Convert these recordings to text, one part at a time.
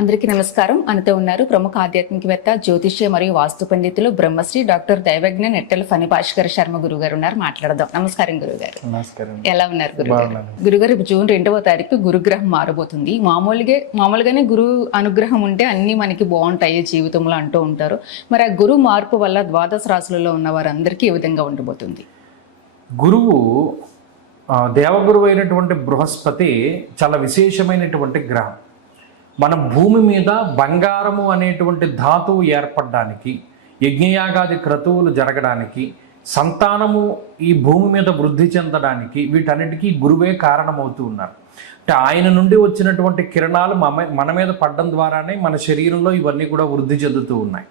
అందరికీ నమస్కారం. మనతో ఉన్నారు ప్రముఖ ఆధ్యాత్మికవేత్త, జ్యోతిష్య మరియు వాస్తు పండితులు బ్రహ్మశ్రీ డాక్టర్ దైవజ్ఞ నెట్టెల ఫణి భాస్కర్ శర్మ గురుగారు ఉన్నారు. మాట్లాడదాం. నమస్కారం గురుగారు. నమస్కారం. ఎలా ఉన్నారు గురుగారు? గురుగారు, జూన్ 2వ తారీఖు గురుగ్రహం మారబోతుంది. మామూలుగానే గురు అనుగ్రహం ఉంటే అన్ని మనకి బాగుంటాయి జీవితంలో అంటూ ఉంటారు. మరి ఆ గురు మార్పు వల్ల ద్వాదశ రాశులలో ఉన్న వారందరికీ ఏ విధంగా ఉండబోతుంది? గురువు దేవగురువు అయినటువంటి బృహస్పతి చాలా విశేషమైనటువంటి గ్రహం. మన భూమి మీద బంగారము అనేటువంటి ధాతువు ఏర్పడడానికి, యజ్ఞయాగాది క్రతువులు జరగడానికి, సంతానము ఈ భూమి మీద వృద్ధి చెందడానికి వీటన్నిటికీ గురువే కారణమవుతూ ఉన్నారు. అంటే ఆయన నుండి వచ్చినటువంటి కిరణాలు మన మీద పడడం ద్వారానే మన శరీరంలో ఇవన్నీ కూడా వృద్ధి చెందుతూ ఉన్నాయి.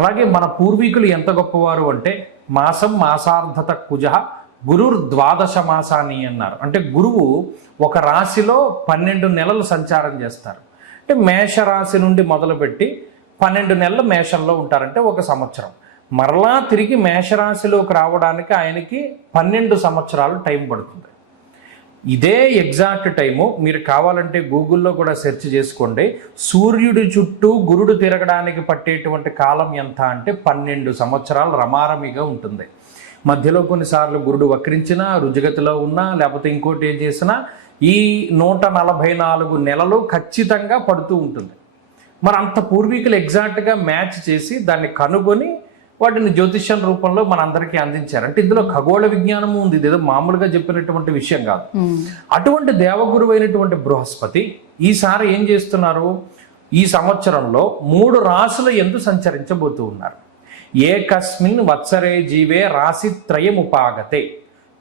అలాగే మన పూర్వీకులు ఎంత గొప్పవారు అంటే మాసం మాసార్ధత కుజ గురుర్ ద్వాదశ మాసాని అన్నారు. అంటే గురువు ఒక రాశిలో 12 నెలలు సంచారం చేస్తారు. అంటే మేషరాశి నుండి మొదలుపెట్టి 12 నెలలు మేషంలో ఉంటారంటే ఒక సంవత్సరం. మరలా తిరిగి మేషరాశిలోకి రావడానికి ఆయనకి 12 సంవత్సరాలు టైం పడుతుంది. ఇదే ఎగ్జాక్ట్ టైము మీరు కావాలంటే గూగుల్లో కూడా సెర్చ్ చేసుకోండి. సూర్యుడి చుట్టూ గురుడు తిరగడానికి పట్టేటువంటి కాలం ఎంత అంటే 12 సంవత్సరాలు రమారమిగా ఉంటుంది. మధ్యలో కొన్నిసార్లు గురుడు వక్రించినా, రుజుగతిలో ఉన్నా, లేకపోతే ఇంకోటి ఏం చేసినా ఈ 144 నెలలు ఖచ్చితంగా పడుతూ ఉంటుంది. మరి అంత పూర్వీకులు ఎగ్జాక్ట్గా మ్యాచ్ చేసి దాన్ని కనుగొని వాటిని జ్యోతిష్యం రూపంలో మనందరికీ అందించారు. అంటే ఇందులో ఖగోళ విజ్ఞానము ఉంది. ఇదేదో మామూలుగా చెప్పినటువంటి విషయం కాదు. అటువంటి దేవగురువు అయినటువంటి బృహస్పతి ఈసారి ఏం చేస్తున్నారు? ఈ సంవత్సరంలో 3 రాశుల యందు సంచరించబోతూ ఉన్నారు. ఏకస్మిన్ వత్సరే జీవే రాశి త్రయముపాగతే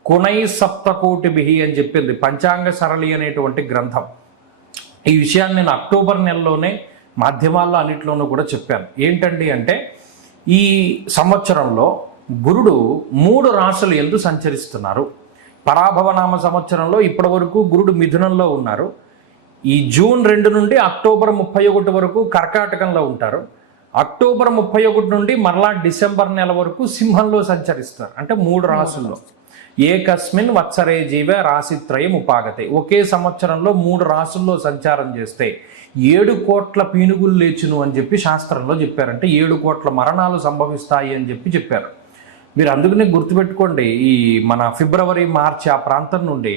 కునై సప్తకోటిభిహి అని చెప్పింది పంచాంగ సరళి అనేటువంటి గ్రంథం. ఈ విషయాన్ని నేను అక్టోబర్ నెలలోనే మాధ్యమాల్లో అన్నింటిలోనూ కూడా చెప్పాను. ఏంటండి అంటే ఈ సంవత్సరంలో గురుడు 3 రాశుల యందు సంచరిస్తున్నారు. పరాభవనామ సంవత్సరంలో ఇప్పటి వరకు గురుడు మిథునంలో ఉన్నారు. ఈ జూన్ 2 నుండి అక్టోబర్ 31 వరకు కర్కాటకంలో ఉంటారు. అక్టోబర్ 31 నుండి మరలా డిసెంబర్ నెల వరకు సింహంలో సంచరిస్తారు. అంటే 3 రాశుల్లో. ఏకస్మిన్ వత్సరే జీవ రాశిత్రయం ఉపాగతే. ఒకే సంవత్సరంలో 3 రాశుల్లో సంచారం చేస్తే 7 కోట్ల పీనుగులు లేచును అని చెప్పి శాస్త్రంలో చెప్పారంటే 7 కోట్ల మరణాలు సంభవిస్తాయి అని చెప్పారు. మీరు అందుకనే గుర్తుపెట్టుకోండి, ఈ మన ఫిబ్రవరి మార్చి ఆ ప్రాంతం నుండి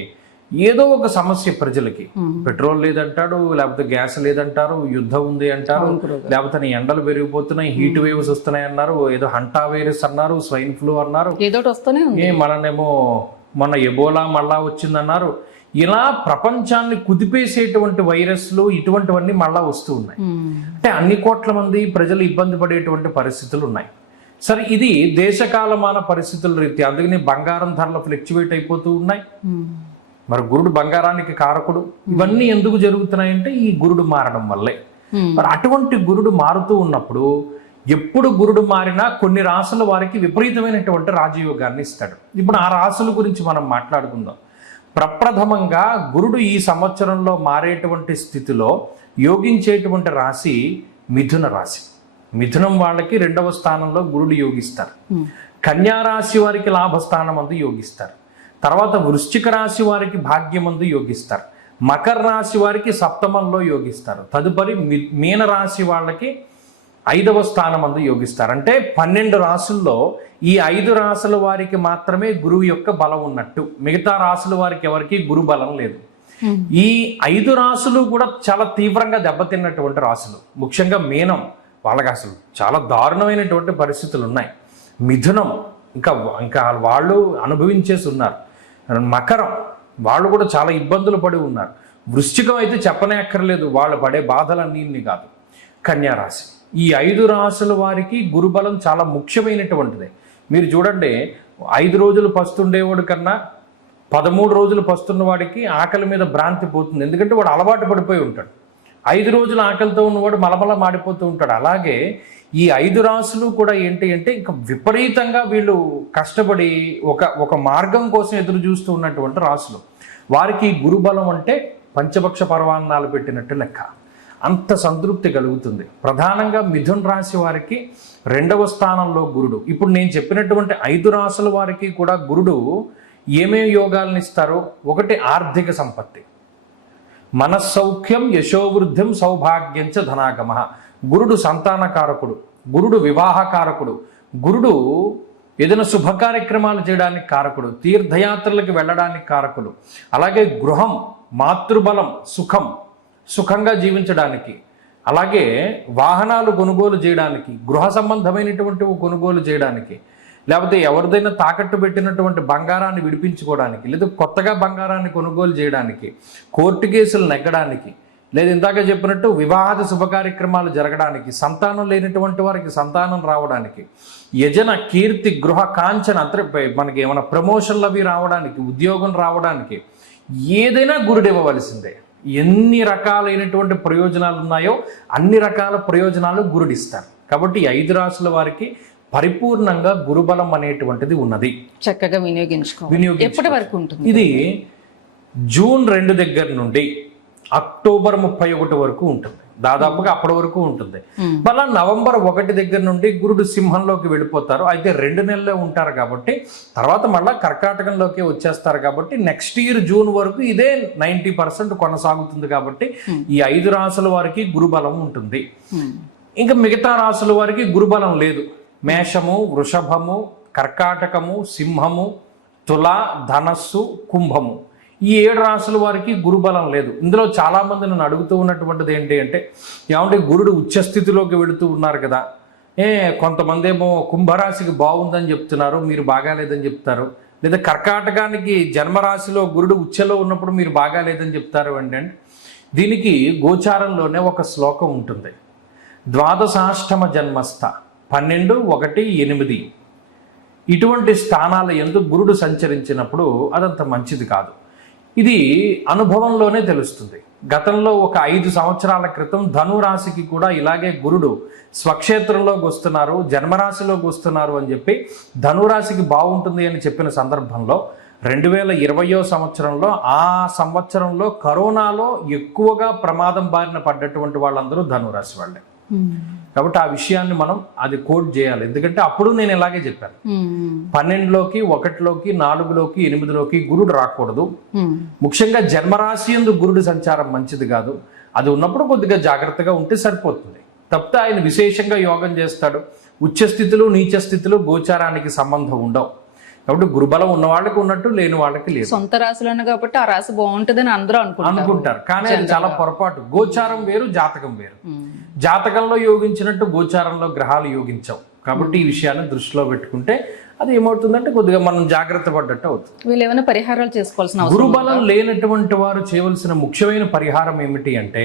ఏదో ఒక సమస్య ప్రజలకి. పెట్రోల్ లేదంటాడు, లేకపోతే గ్యాస్ లేదంటారు, యుద్ధం ఉంది అంటారు, లేకపోతే ఎండలు పెరిగిపోతున్నాయి, హీట్ వేవ్స్ వస్తున్నాయి అన్నారు, ఏదో హంటా వైరస్ అన్నారు, స్వైన్ ఫ్లూ అన్నారు, మననేమో మొన్న ఎబోలా మళ్ళా వచ్చిందన్నారు. ఇలా ప్రపంచాన్ని కుదిపేసేటువంటి వైరస్లు ఇటువంటివన్నీ మళ్ళా వస్తూ ఉన్నాయి. అంటే అన్ని కోట్ల మంది ప్రజలు ఇబ్బంది పడేటువంటి పరిస్థితులు ఉన్నాయి. సరే, ఇది దేశకాలమాన పరిస్థితుల రీత్యా అందుకని బంగారం ధరలు ఫ్లక్చువేట్ అయిపోతూ ఉన్నాయి. మరి గురుడు బంగారానికి కారకుడు. ఇవన్నీ ఎందుకు జరుగుతున్నాయంటే ఈ గురుడు మారడం వల్లే. మరి అటువంటి గురుడు మారుతూ ఉన్నప్పుడు ఎప్పుడు గురుడు మారినా కొన్ని రాశుల వారికి విపరీతమైనటువంటి రాజయోగాన్ని ఇస్తాడు. ఇప్పుడు ఆ రాశుల గురించి మనం మాట్లాడుకుందాం. ప్రప్రథమంగా గురుడు ఈ సంవత్సరంలో మారేటువంటి స్థితిలో యోగించేటువంటి రాశి మిథున రాశి. మిథునం వాళ్ళకి 2వ స్థానంలో గురుడు యోగిస్తారు. కన్యా రాశి వారికి లాభస్థానం అందు యోగిస్తారు. తర్వాత వృశ్చిక రాశి వారికి భాగ్యమందు యోగిస్తారు. మకర రాశి వారికి సప్తమంలో యోగిస్తారు. తదుపరి మీన రాశి వాళ్ళకి 5వ స్థానమందు యోగిస్తారు. అంటే 12 రాశుల్లో ఈ 5 రాశుల వారికి మాత్రమే గురువు యొక్క బలం ఉన్నట్టు. మిగతా రాశుల వారికి ఎవరికి గురు బలం లేదు. ఈ 5 రాశులు కూడా చాలా తీవ్రంగా దెబ్బతిన్నటువంటి రాశులు. ముఖ్యంగా మీనం వాళ్ళకి అసలు చాలా దారుణమైనటువంటి పరిస్థితులు ఉన్నాయి. మిథునం ఇంకా వాళ్ళు అనుభవించేసి ఉన్నారు. మకరం వాళ్ళు కూడా చాలా ఇబ్బందులు పడి ఉన్నారు. వృశ్చికం అయితే చెప్పనే అక్కర్లేదు, వాళ్ళు పడే బాధలన్నీ కాదు. కన్యా రాశి, ఈ 5 రాశుల వారికి గురుబలం చాలా ముఖ్యమైనటువంటిది. మీరు చూడండి, 5 రోజులు పస్తుండేవాడు కన్నా 13 రోజులు పస్తున్న వాడికి ఆకలి మీద భ్రాంతి పోతుంది. ఎందుకంటే వాడు అలవాటు పడిపోయి ఉంటాడు. 5 రోజులు ఆకలితో ఉన్నవాడు మలమల మాడిపోతూ ఉంటాడు. అలాగే ఈ 5 రాశులు కూడా ఏంటి అంటే ఇంకా విపరీతంగా వీళ్ళు కష్టపడి ఒక మార్గం కోసం ఎదురు చూస్తూ ఉన్నటువంటి రాశులు. వారికి గురుబలం అంటే పంచపక్ష పర్వాన్నాలు పెట్టినట్టు లెక్క. అంత సంతృప్తి కలుగుతుంది. ప్రధానంగా మిథున్ రాశి వారికి 2వ స్థానంలో గురుడు. ఇప్పుడు నేను చెప్పినటువంటి 5 రాశుల వారికి కూడా గురుడు ఏమేమి యోగాలను ఇస్తారో, ఒకటి ఆర్థిక సంపత్తి, మనస్సౌఖ్యం, యశోవృద్ధిం, సౌభాగ్యం చ ధనాగమ. గురుడు సంతానకారకుడు, గురుడు వివాహకారకుడు, గురుడు ఏదైనా శుభ కార్యక్రమాలు చేయడానికి కారకుడు, తీర్థయాత్రలకు వెళ్ళడానికి కారకుడు. అలాగే గృహం, మాతృబలం, సుఖంగా జీవించడానికి, అలాగే వాహనాలు కొనుగోలు చేయడానికి, గృహ సంబంధమైనటువంటి కొనుగోలు చేయడానికి, లేకపోతే ఎవరిదైనా తాకట్టు పెట్టినటువంటి బంగారాన్ని విడిపించుకోవడానికి, లేదా కొత్తగా బంగారాన్ని కొనుగోలు చేయడానికి, కోర్టు కేసులు నెగ్గడానికి, లేదా ఇందాక చెప్పినట్టు వివాహాది శుభ కార్యక్రమాలు జరగడానికి, సంతానం లేనటువంటి వారికి సంతానం రావడానికి, యజన, కీర్తి, గృహ, కాంచన, మనకి ఏమైనా ప్రమోషన్లు అవి రావడానికి, ఉద్యోగం రావడానికి ఏదైనా గురుడు ఇవ్వవలసిందే. ఎన్ని రకాలైనటువంటి ప్రయోజనాలు ఉన్నాయో అన్ని రకాల ప్రయోజనాలు గురుడు ఇస్తారు. కాబట్టి 5 రాసుల వారికి పరిపూర్ణంగా గురుబలం అనేటువంటిది ఉన్నది. చక్కగా వినియోగించుకోవాలి. ఎప్పటి వరకు ఉంటుంది ఇది? జూన్ 2 దగ్గర నుండి అక్టోబర్ 31 వరకు ఉంటుంది. దాదాపుగా అప్పటి వరకు ఉంటుంది. మళ్ళా నవంబర్ 1 దగ్గర నుండి గురుడు సింహంలోకి వెళ్ళిపోతారు. అయితే 2 నెలలే ఉంటారు కాబట్టి తర్వాత మళ్ళా కర్కాటకంలోకి వచ్చేస్తారు. కాబట్టి నెక్స్ట్ ఇయర్ జూన్ వరకు ఇదే 90% కొనసాగుతుంది. కాబట్టి ఈ 5 రాసుల వారికి గురుబలం ఉంటుంది. ఇంకా మిగతా రాసుల వారికి గురుబలం లేదు. మేషము, వృషభము, కర్కాటకము, సింహము, తుల, ధనస్సు, కుంభము, ఈ 7 రాసుల వారికి గురుబలం లేదు. ఇందులో చాలా మంది నన్ను అడుగుతూ ఉన్నటువంటిది ఏంటి అంటే, ఏమంటే గురుడు ఉచ్చస్థితిలోకి వెళుతూ ఉన్నారు కదా, కొంతమంది ఏమో కుంభరాశికి బాగుందని చెప్తున్నారు, మీరు బాగాలేదని చెప్తారు, లేదా కర్కాటకానికి జన్మరాశిలో గురుడు ఉచ్చలో ఉన్నప్పుడు మీరు బాగాలేదని చెప్తారు అంటే, దీనికి గోచారంలోనే ఒక శ్లోకం ఉంటుంది. ద్వాదశాష్టమ జన్మస్థ 12, 1, 8 ఇటువంటి స్థానాల యందు గురుడు సంచరించినప్పుడు అదంత మంచిది కాదు. ఇది అనుభవంలోనే తెలుస్తుంది. గతంలో ఒక 5 సంవత్సరాల క్రితం ధనురాశికి కూడా ఇలాగే గురుడు స్వక్షేత్రంలోకి వస్తున్నారు, జన్మరాశిలోకి వస్తున్నారు అని చెప్పి ధనురాశికి బాగుంటుంది అని చెప్పిన సందర్భంలో 2020వ సంవత్సరంలో, ఆ సంవత్సరంలో కరోనాలో ఎక్కువగా ప్రమాదం బారిన పడ్డటువంటి వాళ్ళందరూ ధనురాశి వాళ్ళే. కాబట్టి ఆ విషయాన్ని మనం అది కోట్ చేయాలి. ఎందుకంటే అప్పుడు నేను ఇలాగే చెప్పాను, 12లోకి, 1లోకి, 4లోకి, 8లోకి గురుడు రాకూడదు. ముఖ్యంగా జన్మరాశి యందు గురుడు సంచారం మంచిది కాదు. అది ఉన్నప్పుడు కొద్దిగా జాగ్రత్తగా ఉంటే సరిపోతుంది. తప్పితే ఆయన విశేషంగా యోగం చేస్తాడు. ఉచ్చస్థితులు, నీచ స్థితులు గోచారానికి సంబంధం ఉండవు. కాబట్టి గురుబలం ఉన్న వాళ్ళకి ఉన్నట్టు, లేని వాళ్ళకి లేదు. సొంత రాశులను కాబట్టి ఆ రాశి బాగుంటుందని అందరూ అనుకుంటారు. కానీ అది చాలా పొరపాటు. గోచారం వేరు, జాతకం వేరు. జాతకంలో యోగించినట్టు గోచారంలో గ్రహాలు యోగించవు. కాబట్టి ఈ విషయాన్ని దృష్టిలో పెట్టుకుంటే అది ఏమవుతుందంటే కొద్దిగా మనం జాగ్రత్త పడ్డట్టు అవుతుంది. వీళ్ళు ఏమైనా పరిహారాలు చేసుకోవాల్సిన గురుబలం లేనటువంటి వారు చేయవలసిన ముఖ్యమైన పరిహారం ఏమిటి అంటే,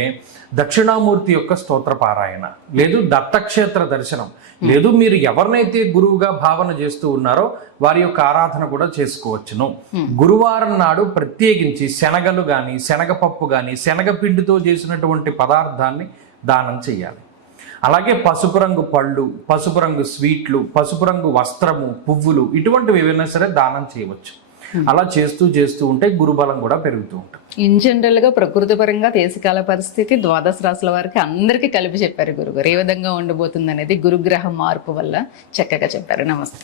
దక్షిణామూర్తి యొక్క స్తోత్ర పారాయణ, లేదు దత్తక్షేత్ర దర్శనం, లేదు మీరు ఎవరినైతే గురువుగా భావన చేస్తూ ఉన్నారో వారి యొక్క ఆరాధన కూడా చేసుకోవచ్చును. గురువారం నాడు ప్రత్యేకించి శనగలు కానీ, శనగపప్పు కానీ, శనగపిండితో చేసినటువంటి పదార్థాన్ని దానం చేయాలి. అలాగే పసుపు రంగు పళ్ళు, పసుపు రంగు స్వీట్లు, పసుపు రంగు వస్త్రము, పువ్వులు, ఇటువంటివి ఏవైనా సరే దానం చేయవచ్చు. అలా చేస్తూ ఉంటే గురుబలం కూడా పెరుగుతూ ఉంటుంది. ఇన్ జనరల్ గా ప్రకృతి పరంగా దేశకాల పరిస్థితి 12 రాశుల వారికి అందరికీ కలిపి చెప్పారు గురుగారు. ఏ విధంగా ఉండబోతుంది అనేది గురుగ్రహ మార్పు వల్ల చక్కగా చెప్పారు. నమస్తే.